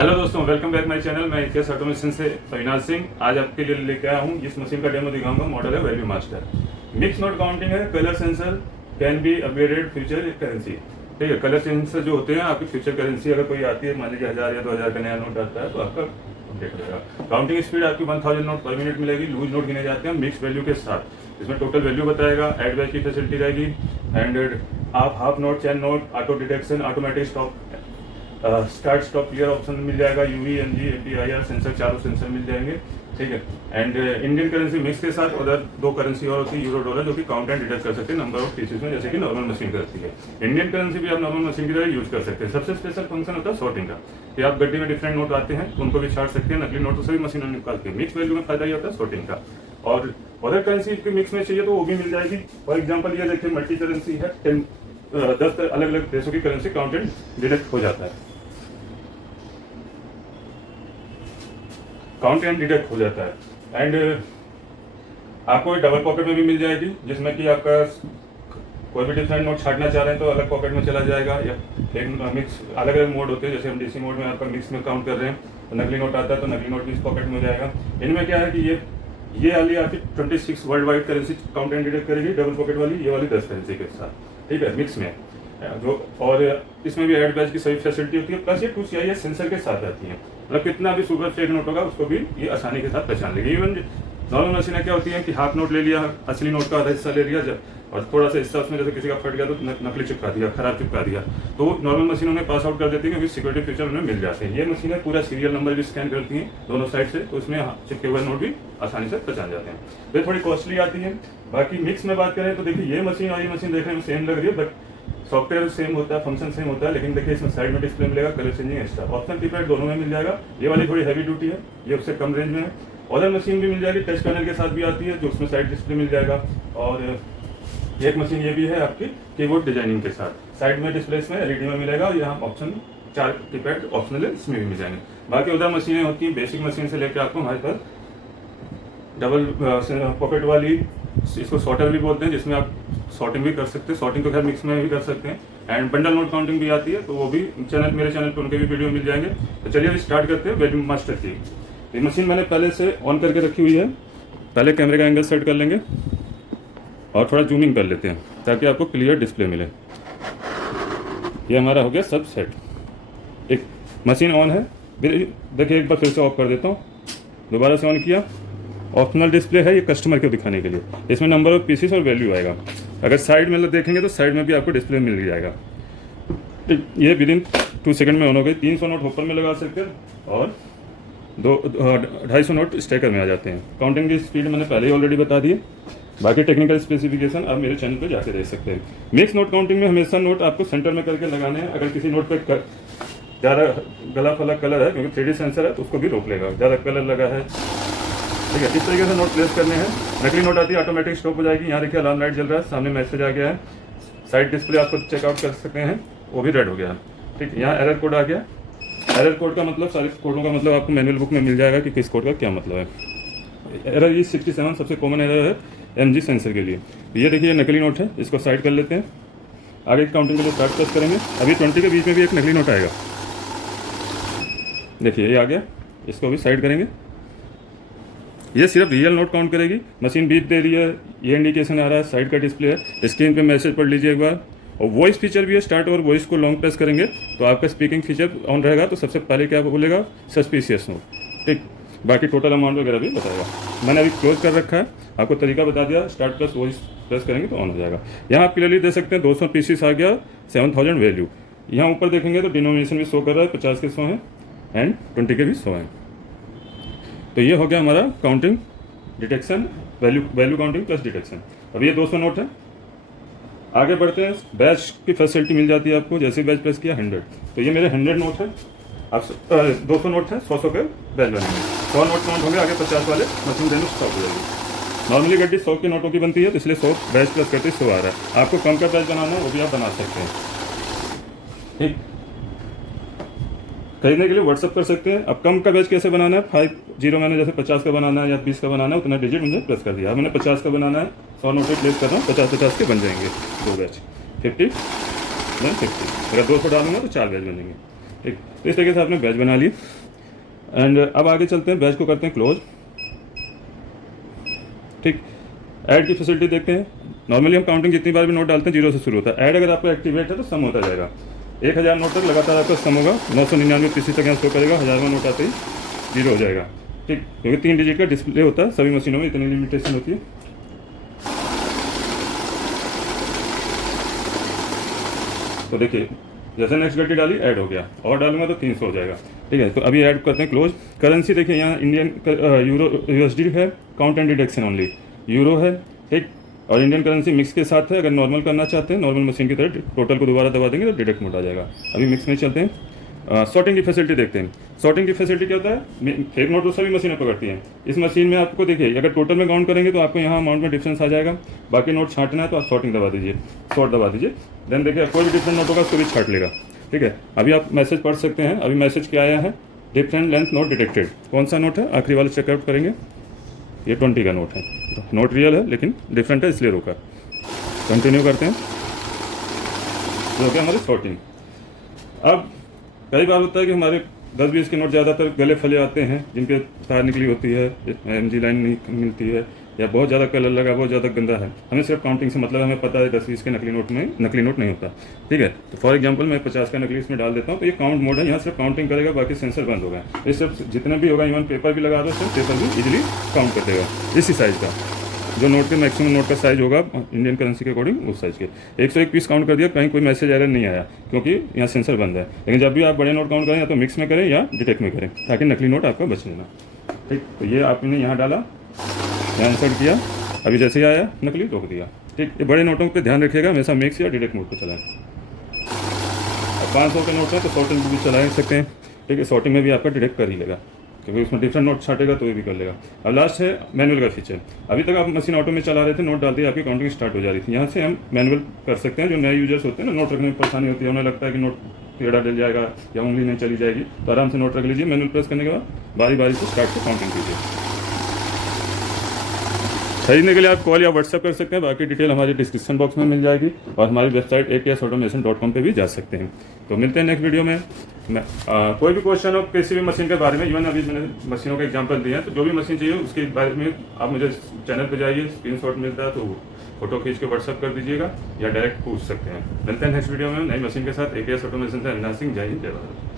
Hello दोस्तों, welcome back my channel. मैं इतिहास ऑटोमेशन से अविनाश सिंह आज आपके लिए लेके आया हूँ। इस मशीन का डेमो दिखाऊंगा। मॉडल है value master. Mix note counting है। Colour sensor can be upgraded future currency. ठीक है, कलर सेंसर जो होते हैं आपकी फ्यूचर करेंसी अगर कोई आती है, मान लीजिए 1000 या 2000 का नया नोट आता है तो आपका अपडेट होगा। काउंटिंग स्पीड आपकी 1000 नोट पर मिनट मिलेगी। लूज नोट गिने जाते हैं मिक्स वैल्यू के साथ। इसमें टोटल वैल्यू बताएगा। एड बैच की फैसिलिटी रहेगी। एंड आप half note, chain note, auto detection, automatic stop, start stop clear option मिल जाएगा। यूवी, एनजी, एपीआईआर सेंसर, चारों सेंसर मिल जाएंगे। ठीक है। एंड इंडियन करेंसी मिक्स के साथ उधर दो करेंसी और होती है, यूरो डॉलर, जो कि काउंट एंड डिडक्ट कर सकते हैं नंबर ऑफ पीसेस में, जैसे कि नॉर्मल मशीन करती है। इंडियन करेंसी भी आप नॉर्मल मशीन की तरह यूज कर सकते हैं। सबसे स्पेशल फंक्शन होता है सॉर्टिंग का, कि आप गड्डी में डिफरेंट नोट आते हैं उनको भी छाट सकते हैं। नकली नोट तो सभी मशीनों में निकालते हैं। मिक्स वैल्यू में फायदा ये होता है सॉर्टिंग का। और अदर करेंसी की मिक्स में चाहिए तो वो भी मिल जाएगी। फॉर एग्जाम्पल ये देखिए, मल्टी करेंसी है। 10 अलग अलग देशों की करेंसी काउंट एंड डिडक्ट हो जाता है, काउंट एंड डिडक्ट हो जाता है। एंड आपको डबल पॉकेट में भी मिल जाएगी, जिसमें कि आपका कोई भी डिफरेंट नोट छाटना चाह रहे हैं तो अलग पॉकेट में चला जाएगा। या एक मिक्स अलग अलग मोड होते हैं, जैसे हम डीसी मोड में आपका मिक्स में काउंट कर रहे हैं तो नकली नोट आता है तो नकली नोट भी इस पॉकेट में हो जाएगा। इनमें क्या है कि ये वाली आपकी 26 world wide currency count and deduct करेगी, डबल पॉकेट वाली ये वाली 10 करेंसी के साथ। ठीक है, मिक्स में जो, और इसमें भी एड बैच की सभी फैसिलिटी होती है। प्लस ये 2CIS सेंसर के साथ आती है, मतलब कितना भी सुगर फेक नोट होगा उसको भी ये आसानी के साथ पहचान लेगी। इवन नॉर्मल मशीनें क्या होती हैं कि हाफ नोट ले लिया, असली नोट का आधा हिस्सा ले लिया, और थोड़ा सा हिस्सा उसमें जैसे किसी का फट गया तो नकली चिपका दिया, खराब चिपका दिया, तो नॉर्मल मशीनों में पास आउट कर देती है, क्योंकि सिक्योरिटी फीचर उन्हें मिल जाते हैं। ये मशीनें पूरा सीरियल नंबर भी स्कैन करती हैं दोनों साइड से, तो उसमें चिपके हुए नोट भी आसानी से पहचान जाते हैं। तो ये थोड़ी कॉस्टली आती है। बाकी मिक्स में बात करें तो देखिए, ये मशीन और ये मशीन देखने में सेम लग रही है, बट सॉफ्टवेयर सेम होता है, फंक्शन सेम होता है। लेकिन देखिए, इसमें साइड में डिस्प्ले मिलेगा, colour changing extra option keypad दोनों में मिल जाएगा। ये वाली थोड़ी हैवी ड्यूटी है, ये उससे कम रेंज में है। अदर मशीन भी मिल जाएगी, टच पैनल के साथ भी आती है, जो उसमें साइड डिस्प्ले मिल जाएगा। और एक मशीन ये भी है आपकी कीबोर्ड डिजाइनिंग के साथ, साइड में डिस्प्ले इसमें एलईडी में मिलेगा, और यहाँ ऑप्शन 4 कीपैड ऑप्शनल है, इसमें भी मिल जाएंगे। बाकी उधर मशीनें होती हैं बेसिक मशीन से लेकर आपको हमारे पास डबल पॉकेट वाली, इसको सॉर्टर भी बोलते हैं, जिसमें आप सॉर्टिंग भी कर सकते हैं। सॉर्टिंग तो खैर मिक्स में भी कर सकते हैं। एंड बंडल नोट काउंटिंग भी आती है, तो वो भी मेरे चैनल पर उनके भी वीडियो मिल जाएंगे। तो चलिए अभी स्टार्ट करते हैं वैल्यू मास्टर की। ये मशीन मैंने पहले से ऑन करके रखी हुई है। पहले कैमरे का एंगल सेट कर लेंगे और थोड़ा जूमिंग कर लेते हैं ताकि आपको क्लियर डिस्प्ले मिले। ये हमारा हो गया सब सेट। एक मशीन ऑन है, देखिए एक बार फिर से ऑफ कर देता हूँ, दोबारा से ऑन किया। ऑप्शनल डिस्प्ले है, ये कस्टमर को दिखाने के लिए। इसमें नंबर ऑफ पीसेस और वैल्यू आएगा। अगर साइड में देखेंगे तो साइड में भी आपको डिस्प्ले मिल जाएगा। ये विदिन 2 सेकंड में ऑन हो गई। 300 नोट होपर में लगा सकते हैं और 250 नोट स्टेकर में आ जाते हैं। काउंटिंग की स्पीड मैंने पहले ही ऑलरेडी बता दी है। बाकी टेक्निकल स्पेसिफिकेशन आप मेरे चैनल पर जाके देख सकते हैं। मिक्स नोट काउंटिंग में हमेशा नोट आपको सेंटर में करके लगाने हैं। अगर किसी नोट पर ज़्यादा गला फला कलर है, क्योंकि 3D सेंसर है, तो उसको भी रोक लेगा। ज़्यादा कलर लगा है, ठीक है, इस तरीके से नोट प्लेस करने हैं। नकली नोट आती है ऑटोमेटिक स्टॉप हो जाएगी। यहाँ देखिए अलार्म लाइट जल रहा है, सामने मैसेज आ गया है। साइड डिस्प्ले आपको चेकआउट कर सकते हैं, वो भी रेड हो गया है। ठीक है, यहाँ एरर कोड आ गया। एरर कोड का मतलब, सारे कोडों का मतलब आपको मैनुअल बुक में मिल जाएगा कि किस कोड का क्या मतलब है। एरर ये 67 सबसे कॉमन एरर है एमजी सेंसर के लिए। ये देखिए नकली नोट है, इसको साइड कर लेते हैं। आगे काउंटिंग के लिए स्टार्ट प्रेस करेंगे। अभी 20 के बीच में भी एक नकली नोट आएगा, देखिए ये आ गया, इसको भी साइड करेंगे। ये सिर्फ रियल नोट काउंट करेगी। मशीन बीप दे रही है, ये इंडिकेशन आ रहा है, साइड का डिस्प्ले है। स्क्रीन पे मैसेज पढ़ लीजिए एक बार। और वॉइस फीचर भी है, स्टार्ट और वॉइस को लॉन्ग प्रेस करेंगे तो आपका स्पीकिंग फीचर ऑन रहेगा। तो सबसे पहले क्या बोलेगा, सस्पिशियस नोट। ठीक, बाकी टोटल अमाउंट वगैरह भी बताएगा। मैंने अभी क्लोज कर रखा है, आपको तरीका बता दिया। स्टार्ट प्लस वॉइस प्रेस करेंगे तो ऑन हो जाएगा। यहाँ आप क्लियरली दे सकते हैं 200 पीसीस आ गया, 7000 वैल्यू। यहाँ ऊपर देखेंगे तो डिनोमिनेशन भी शो कर रहा है, 50 के 100 हैं एंड 20 के भी 100 हैं। तो ये हो गया हमारा counting detection, value counting plus detection. अब ये 200 नोट है। आगे बढ़ते हैं। बैच की फैसिलिटी मिल जाती है आपको, जैसे बैच प्रेस किया 100, तो ये मेरे 100 नोट है। आप 200 नोट है, 100 के बैच बनेंगे। 100 नोट काउंट होंगे, आगे 50 वाले मशीन देने स्टॉप हो जाएगी। नॉर्मली गड्डी 100 के नोटों की बनती है, तो इसलिए 100 बैच प्रेस करते 100 आ रहा है। आपको कम का बैच बनाना है वो भी आप बना सकते हैं। ठीक, खरीदने के लिए व्हाट्सअप कर सकते हैं। अब कम का बैच कैसे बनाना है, 50 मैंने जैसे 50 का बनाना है या 20 का बनाना है, उतना डिजिट मुझे प्रेस कर दिया। अब मैंने 50 का बनाना है, 100 नोट प्लेस कर रहा हूँ, 50-50 के बन जाएंगे 2 बैच। 50 देन 50। अगर 200 डालूंगा तो 4 बैच बनेंगे। ठीक, तो इस तरीके से आपने बैच बना ली। एंड अब आगे चलते हैं, बैच को करते हैं क्लोज। ठीक, ऐड की फैसिलिटी देखते हैं। नॉर्मली हम काउंटिंग जितनी बार भी नोट डालते हैं 0 से शुरू होता है। ऐड अगर आपको एक्टिवेट है तो सम होता जाएगा। 1000 नोट तक लगातार आपका सम होगा, 999 किसी तक यहाँ शो करेगा, 1000वां नोट आते ही 0 हो जाएगा। ठीक, क्योंकि 3 डिजिट का डिस्प्ले होता है, सभी मशीनों में इतनी लिमिटेशन होती है। तो देखिए, जैसे नेक्स्ट घंटी डाली ऐड हो गया, और डालूंगा तो 300 हो जाएगा। ठीक है, तो अभी ऐड करते हैं क्लोज। करेंसी देखिए, यहाँ इंडियन यूरो यूएसडी है, count and deduction only, euro है। ठीक, और इंडियन करेंसी मिक्स के साथ है। अगर नॉर्मल करना चाहते हैं, नॉर्मल मशीन की तरह टोटल को दोबारा दबा देंगे तो डिडक्ट मोड आ जाएगा। अभी मिक्स में चलते हैं। सॉर्टिंग की फैसिलिटी देखते हैं। सॉर्टिंग की फैसिलिटी क्या होता है, फेक नोट तो सभी मशीनें पकड़ती हैं। इस मशीन में आपको देखिए, अगर टोटल में काउंट करेंगे तो आपको यहाँ अमाउंट में डिफरेंस आ जाएगा। बाकी नोट छांटना है तो आप सॉर्टिंग दबा दीजिए, सॉर्ट दबा दीजिए। देन देखिए, कोई भी डिफरेंट नोट होगा उसको भी छांट लेगा। ठीक है, अभी आप मैसेज पढ़ सकते हैं। अभी मैसेज क्या आया है, डिफरेंट लेंथ नोट डिटेक्टेड। कौन सा नोट है, आखिरी वाला चेकआउट करेंगे, ये 20 का नोट है। तो नोट रियल है लेकिन डिफरेंट है, इसलिए रोका। कंटिन्यू करते हैं, तो हो गया हमारी सॉर्टिंग। अब कई बार होता है कि हमारे 10-20 के नोट ज़्यादातर गले फले आते हैं, जिनके तार निकली होती है, MG लाइन नहीं मिलती है, या बहुत ज़्यादा कलर लगा, बहुत ज़्यादा गंदा है। हमें सिर्फ काउंटिंग से मतलब, हमें पता है 10-20 के नकली नोट में नकली नोट नहीं होता। ठीक है, तो फॉर एग्जांपल मैं 50 का नकली इसमें डाल देता हूँ, तो ये काउंट मोड है, यहाँ सिर्फ काउंटिंग करेगा, बाकी सेंसर बंद होगा। ये सिर्फ जितने भी होगा, इवन पेपर भी लगा दो, सिर्फ पेपर भी इजीली काउंट कर देगा इसी साइज़ का। जो नोट के मैक्सिमम नोट का साइज होगा इंडियन करेंसी के अकॉर्डिंग, उस साइज के 101 पीस काउंट कर दिया, कहीं कोई मैसेज एरर नहीं आया, क्योंकि यहाँ सेंसर बंद है। लेकिन जब भी आप बड़े नोट काउंट करें, या तो मिक्स में करें या डिटेक्ट में करें, ताकि नकली नोट आपका बच लेना। ठीक, तो ये आपने यहाँ डाला, यहाँ इंसर्ट किया, अभी जैसे ही आया नकली रोक दिया। ठीक, ये बड़े नोटों पर ध्यान रखिएगा, हमेशा मिक्स या डिटेक्ट मोड पर चलाएं। अब 500 के नोट हैं तो सॉर्टिंग भी चला सकते हैं। ठीक है, सॉर्टिंग में भी आपका डिटेक्ट कर ही लेगा, क्योंकि उसमें डिफरेंट नोट छाटेगा तो ये भी कर लेगा। अब लास्ट है मैनुअल का फीचर। अभी तक आप मशीन ऑटो में चला रहे थे, नोट डालते ही आपकी काउंटिंग स्टार्ट हो जा रही थी। यहाँ से हम मैनुअल कर सकते हैं। जो नए यूजर्स होते हैं ना, नोट रखने में परेशानी होती है, उन्हें लगता है कि नोट टेढ़ा डल जाएगा या उंगली नहीं चली जाएगी, तो आराम से नोट रख लीजिए। मैनुअल प्रेस करने के बाद बारी बारी से स्टार्ट से काउंटिंग कीजिए। खरीदने के लिए आप कॉल या व्हाट्सएप कर सकते हैं, बाकी डिटेल हमारी डिस्क्रिप्शन बॉक्स में मिल जाएगी, और हमारी वेबसाइट aksautomation.com पे भी जा सकते हैं। तो मिलते हैं नेक्स्ट वीडियो में। कोई भी क्वेश्चन हो किसी भी मशीन के बारे में, इवन अभी मैंने मशीनों का एग्जांपल दिए हैं, तो जो भी मशीन चाहिए उसके बारे में आप मुझे चैनल पर जाइए, स्क्रीनशॉट मिलता है तो फोटो खींच के व्हाट्सएप कर दीजिएगा, या डायरेक्ट पूछ सकते हैं। मिलते हैं नेक्स्ट वीडियो में नई मशीन के साथ। AKS ऑटोमेशन से अविनाश सिंह, जय हिंद, जय भारत।